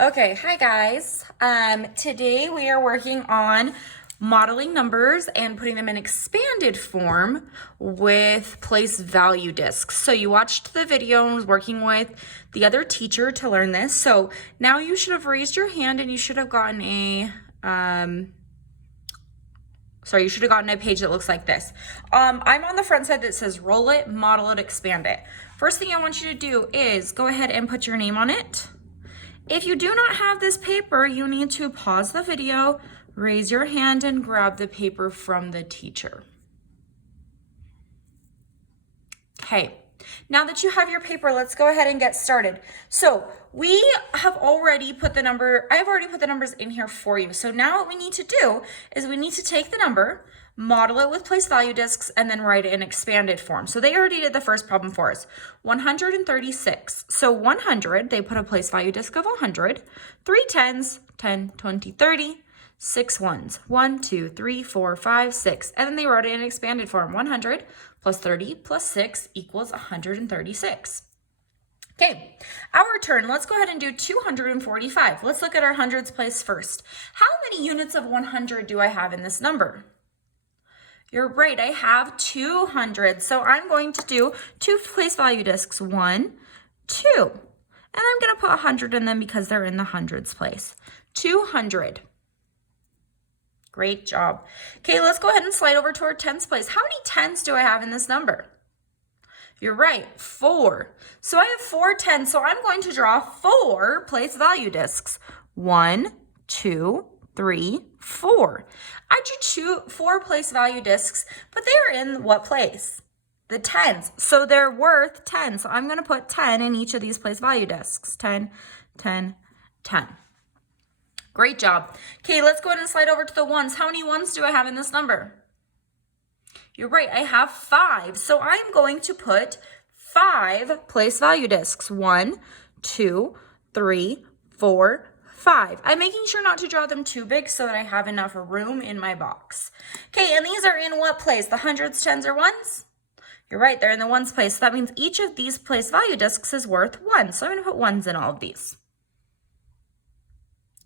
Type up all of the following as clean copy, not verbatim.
Okay, hi guys. Today we are working on modeling numbers and putting them in expanded form with place value discs. So you watched the video and was working with the other teacher to learn this. So now you should have raised your hand and you should have gotten a you should have gotten a page that looks like this. I'm on the front side that says roll it, model it, expand it. First thing I want you to do is go ahead and put your name on it. If you do not have this paper, you need to pause the video, raise your hand, and grab the paper from the teacher. Okay, now that you have your paper, let's go ahead and get started. So we have already put the number, I've already put the numbers in here for you. So now what we need to do is we need to take the number, model it with place value discs, and then write it in expanded form. So they already did the first problem for us. 136. So 100, they put a place value disc of 100. 3 tens, 10, 20, 30. 6 ones, 1, 2, 3, 4, 5, 6. And then they wrote it in expanded form. 100 plus 30 plus 6 equals 136. Okay, our turn. Let's go ahead and do 245. Let's look at our hundreds place first. How many units of 100 do I have in this number? You're right, I have 200. So I'm going to do 2 place value discs, 1, 2. And I'm going to put 100 in them because they're in the hundreds place. 200. Great job. Okay, let's go ahead and slide over to our tens place. How many tens do I have in this number? You're right, 4. So I have 4 tens, so I'm going to draw 4 place value discs. 1, 2, 3, 4. I drew 4 place value discs, but they are in what place? The tens. So they're worth 10. So I'm going to put 10 in each of these place value discs. 10, 10, 10. Great job. Okay, let's go ahead and slide over to the ones. How many ones do I have in this number? You're right, I have 5. So I'm going to put 5 place value discs. 1, 2, 3, 4, 5. I'm making sure not to draw them too big so that I have enough room in my box. Okay, and these are in what place? The hundreds, tens, or ones? You're right, they're in the ones place. So that means each of these place value discs is worth 1. So I'm going to put ones in all of these.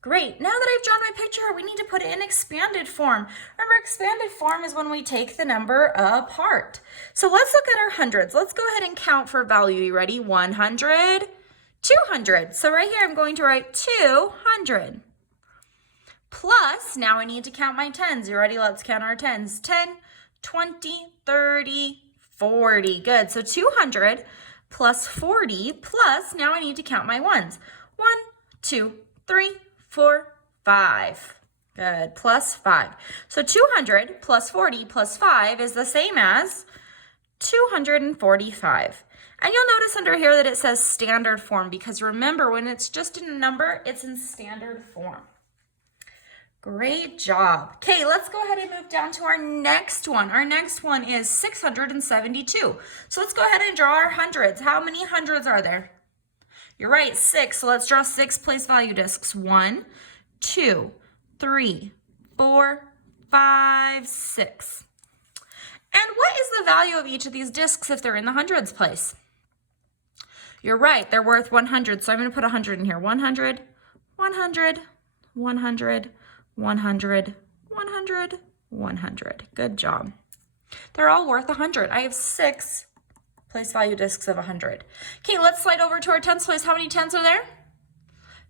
Great, now that I've drawn my picture, we need to put it in expanded form. Remember, expanded form is when we take the number apart. So let's look at our hundreds. Let's go ahead and count for value. You ready? 100, 200. So right here, I'm going to write 200. Plus, now I need to count my tens. You ready? Let's count our tens. 10, 20, 30, 40. Good, so 200 plus 40 plus, now I need to count my ones. 1, 2, 3, 4, 5. Good, plus 5. So 200 plus 40 plus 5 is the same as 245. And you'll notice under here that it says standard form because remember, when it's just a number, it's in standard form. Great job. Okay, let's go ahead and move down to our next one. Our next one is 672. So let's go ahead and draw our hundreds. How many hundreds are there? You're right, 6. So let's draw 6 place value discs. 1, 2, 3, 4, 5, 6. And what is the value of each of these discs if they're in the hundreds place? You're right, they're worth 100. So I'm going to put 100 in here. 100, 100, 100, 100, 100, 100. Good job. They're all worth 100. I have 6 place value discs of 100. Okay, let's slide over to our tens place. How many tens are there?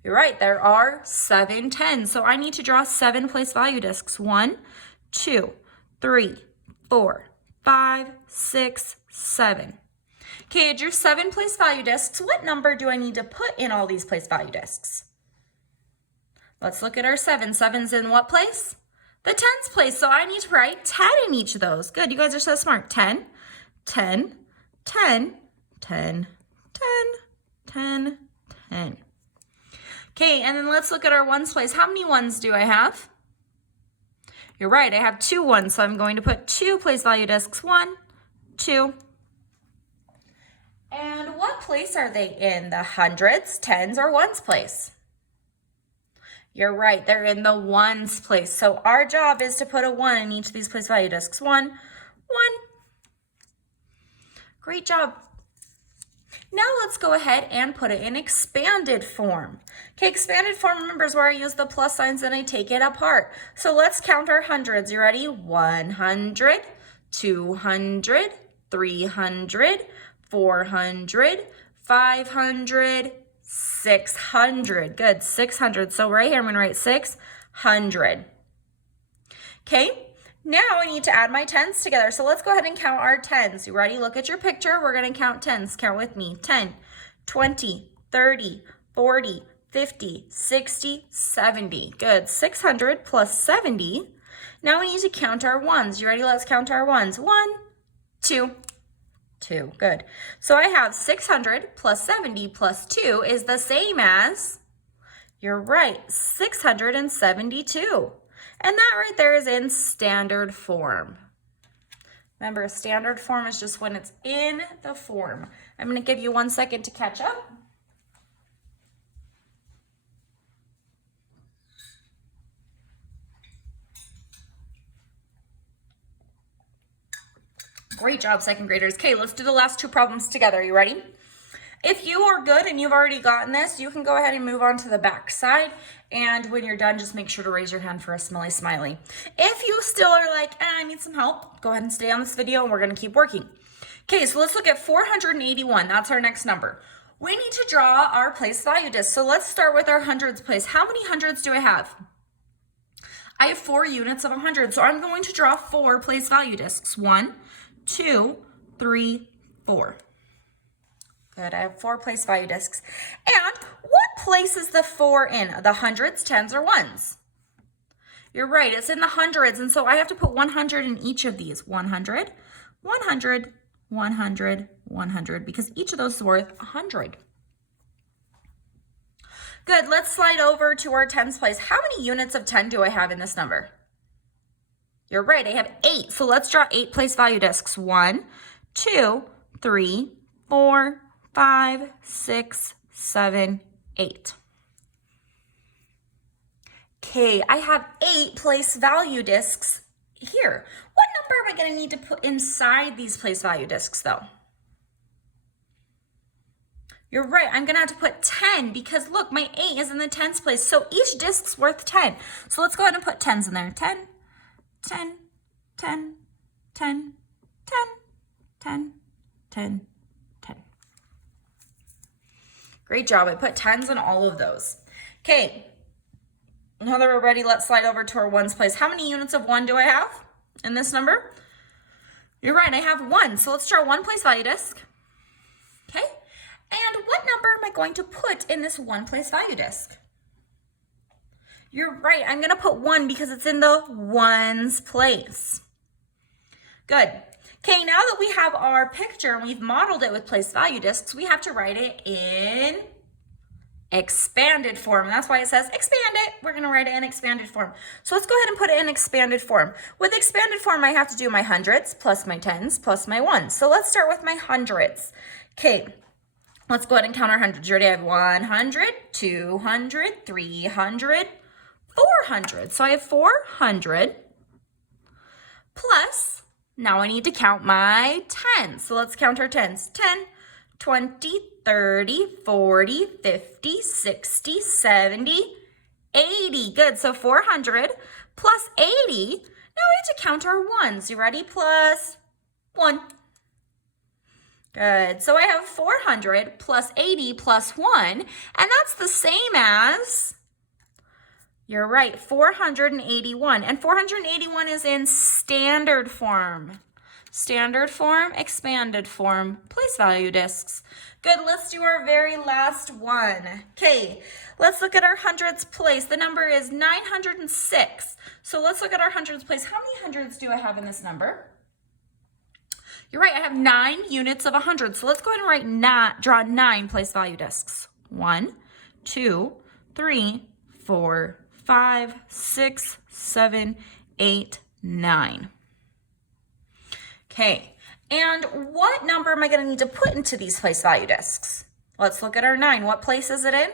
You're right, there are 7 tens. So I need to draw 7 place value discs. 1, 2, 3, 4, 5, 6, 7. Okay, I drew 7 place value discs. What number do I need to put in all these place value discs? Let's look at our 7. 7's in what place? The tens place. So I need to write 10 in each of those. Good, you guys are so smart. 10, 10, 10, 10, 10, 10, 10. Okay, and then let's look at our ones place. How many ones do I have? You're right, I have 2 ones, so I'm going to put 2 place value discs. 1, 2. And what place are they in? The hundreds, tens, or ones place? You're right, they're in the ones place. So our job is to put a 1 in each of these place value discs. 1, 1. Great job. Now let's go ahead and put it in expanded form. Okay, expanded form, remember, is where I use the plus signs and I take it apart. So let's count our hundreds. You ready? 100, 200, 300, 400, 500, 600. Good, 600. So right here, I'm gonna write 600. Okay. Now I need to add my tens together. So let's go ahead and count our tens. You ready? Look at your picture. We're going to count tens. Count with me. 10, 20, 30, 40, 50, 60, 70. Good. 600 plus 70. Now we need to count our ones. You ready? Let's count our ones. 1, 2, 2. Good. So I have 600 plus 70 plus 2 is the same as, you're right, 672. And that right there is in standard form. Remember, standard form is just when it's in the form. I'm going to give you 1 second to catch up. Great job, second graders. Okay, let's do the last two problems together. You ready? If you are good and you've already gotten this, you can go ahead and move on to the back side. And when you're done, just make sure to raise your hand for a smelly smiley. If you still are like, I need some help, go ahead and stay on this video and we're going to keep working. Okay, so let's look at 481. That's our next number. We need to draw our place value disc. So let's start with our hundreds place. How many hundreds do I have? I have 4 units of 100. So I'm going to draw 4 place value discs. 1, 2, 3, 4. Good, I have 4 place value discs. And what place is the 4 in? The hundreds, tens, or ones? You're right, it's in the hundreds, and so I have to put 100 in each of these. 100, 100, 100, 100, because each of those is worth 100. Good, let's slide over to our tens place. How many units of 10 do I have in this number? You're right, I have 8. So let's draw 8 place value discs. 1, 2, 3, 4, 5, 6, 7, 8. Okay, I have 8 place value discs here. What number am I going to need to put inside these place value discs though? You're right, I'm going to have to put 10 because look, my 8 is in the tens place. So each disc's worth 10. So let's go ahead and put 10s in there. 10, 10, 10, 10, 10, 10, 10, 10. Great job. I put 10s in all of those. Okay. Now that we're ready, let's slide over to our ones place. How many units of 1 do I have in this number? You're right, I have 1. So let's draw 1 place value disc. Okay. And what number am I going to put in this 1 place value disc? You're right, I'm going to put 1 because it's in the ones place. Good. Okay, now that we have our picture and we've modeled it with place value discs, we have to write it in expanded form. That's why it says expand it. We're going to write it in expanded form. So let's go ahead and put it in expanded form. With expanded form, I have to do my hundreds plus my tens plus my ones. So let's start with my hundreds. Okay, let's go ahead and count our hundreds. You ready? I have 100, 200, 300, 400. So I have 400 plus, now I need to count my tens. So let's count our tens. 10, 20, 30, 40, 50, 60, 70, 80. Good, so 400 plus 80. Now we have to count our ones. You ready? Plus 1. Good, so I have 400 plus 80 plus 1, and that's the same as, you're right, 481. And 481 is in standard form. Standard form, expanded form, place value discs. Good, let's do our very last one. Okay, let's look at our hundreds place. The number is 906. So let's look at our hundreds place. How many hundreds do I have in this number? You're right, I have 9 units of 100. So let's go ahead and draw 9 place value discs. 1, 2, 3, 4, 5, 6, 7, 8, 9. Okay, and what number am I going to need to put into these place value discs? Let's look at our 9. What place is it in?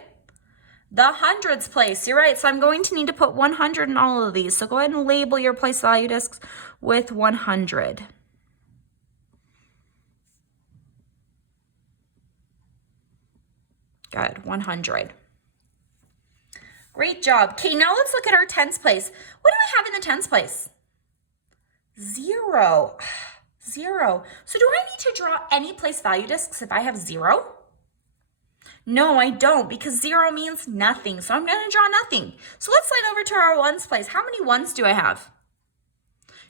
The hundreds place. You're right, so I'm going to need to put 100 in all of these. So go ahead and label your place value discs with 100. Good, 100. Great job. Okay, now let's look at our tens place. What do we have in the tens place? 0. 0. So do I need to draw any place value discs if I have 0? No, I don't, because 0 means nothing. So I'm going to draw nothing. So let's slide over to our ones place. How many ones do I have?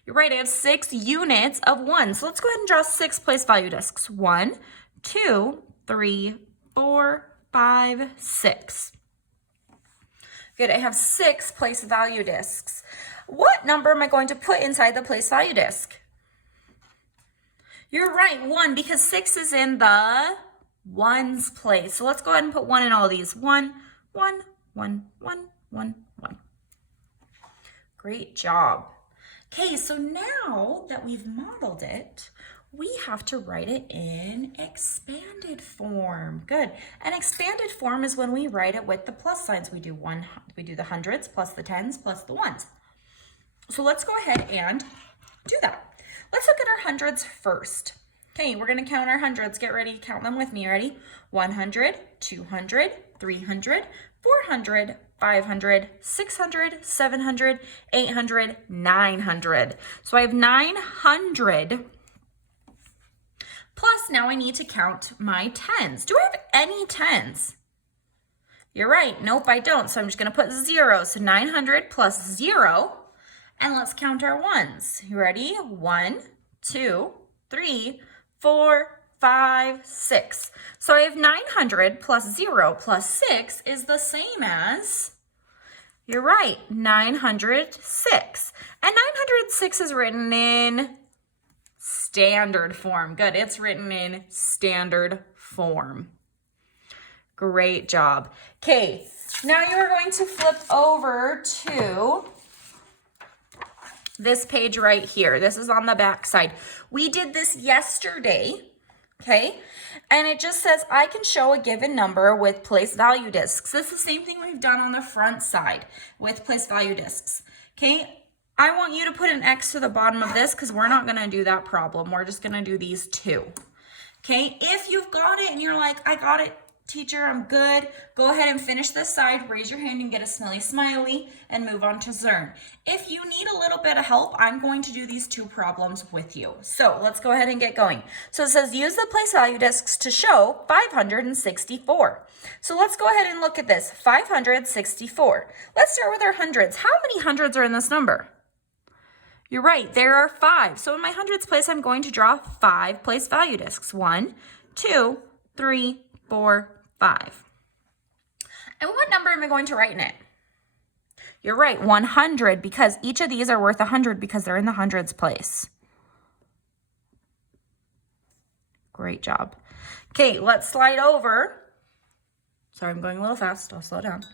You're right, I have 6 units of 1. So let's go ahead and draw 6 place value discs. 1, 2, 3, 4, 5, 6. Good, I have 6 place value discs. What number am I going to put inside the place value disc? You're right, 1, because 6 is in the ones place. So let's go ahead and put 1 in all these. 1, 1, 1, 1, 1, 1. Great job. Okay, so now that we've modeled it, we have to write it in expanded form. Good. An expanded form is when we write it with the plus signs. We do the hundreds plus the tens plus the ones. So let's go ahead and do that. Let's look at our hundreds first. Okay, we're going to count our hundreds. Get ready, count them with me. Ready? 100, 200, 300, 400, 500, 600, 700, 800, 900. So I have 900. Plus now I need to count my tens. Do I have any tens? You're right. Nope, I don't. So I'm just going to put 0. So 900 plus 0. And let's count our ones. You ready? 1, 2, 3, 4, 5, 6. So I have 900 plus 0 plus 6 is the same as, you're right, 906. And 906 is written in standard form. Good, it's written in standard form. Great job. Okay, now you are going to flip over to this page right here. This is on the back side. We did this yesterday, okay? And it just says, I can show a given number with place value discs. This is the same thing we've done on the front side with place value discs, okay? I want you to put an X to the bottom of this because we're not going to do that problem. We're just going to do these two, okay? If you've got it and you're like, I got it, teacher, I'm good, go ahead and finish this side, raise your hand and get a smelly smiley, and move on to Zern. If you need a little bit of help, I'm going to do these two problems with you. So let's go ahead and get going. So it says, use the place value discs to show 564. So let's go ahead and look at this, 564. Let's start with our hundreds. How many hundreds are in this number? You're right, there are 5. So in my hundreds place, I'm going to draw 5 place value discs. 1, 2, 3, 4, 5. And what number am I going to write in it? You're right, 100, because each of these are worth 100 because they're in the hundreds place. Great job. Okay, let's slide over. Sorry, I'm going a little fast. I'll slow down.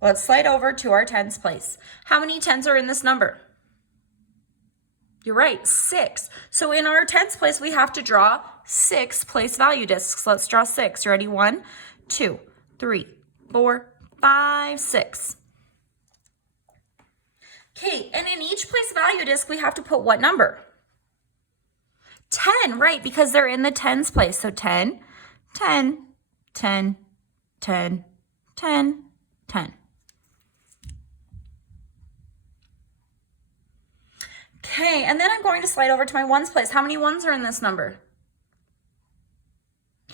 Let's slide over to our tens place. How many tens are in this number? You're right, 6. So in our tens place, we have to draw 6 place value discs. Let's draw 6. You ready? 1, 2, 3, 4, 5, 6. Okay, and in each place value disc, we have to put what number? 10, right, because they're in the tens place. So 10, 10, 10, 10, 10, 10. Okay, and then I'm going to slide over to my ones place. How many ones are in this number?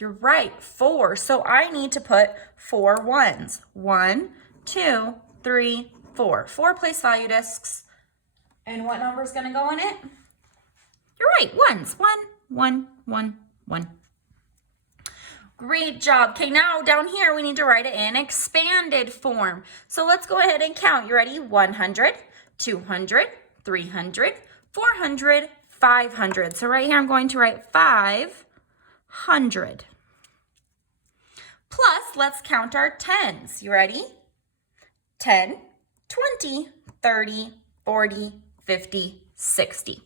You're right, 4. So I need to put 4 ones. 1, 2, 3, 4. 4 place value discs. And what number is going to go in it? You're right, ones. 1, 1, 1, 1. Great job. Okay, now down here we need to write it in expanded form. So let's go ahead and count. You ready? 100, 200, 300, 400, 500. So right here I'm going to write 500. Plus, let's count our tens. You ready? 10, 20, 30, 40, 50, 60.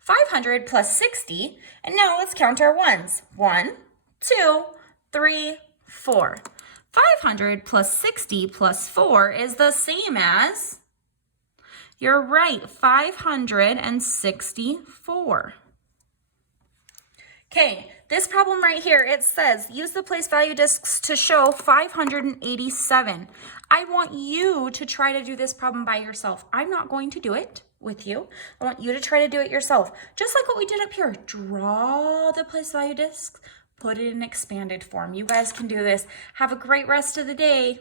500 plus 60, and now let's count our ones. 1, 2, 3, 4. 500 plus 60 plus 4 is the same as, you're right, 564. Okay, This problem right here, it says, use the place value discs to show 587. I want you to try to do this problem by yourself. I'm not going to do it with you. I want you to try to do it yourself. Just like what we did up here. Draw the place value discs, put it in expanded form. You guys can do this. Have a great rest of the day.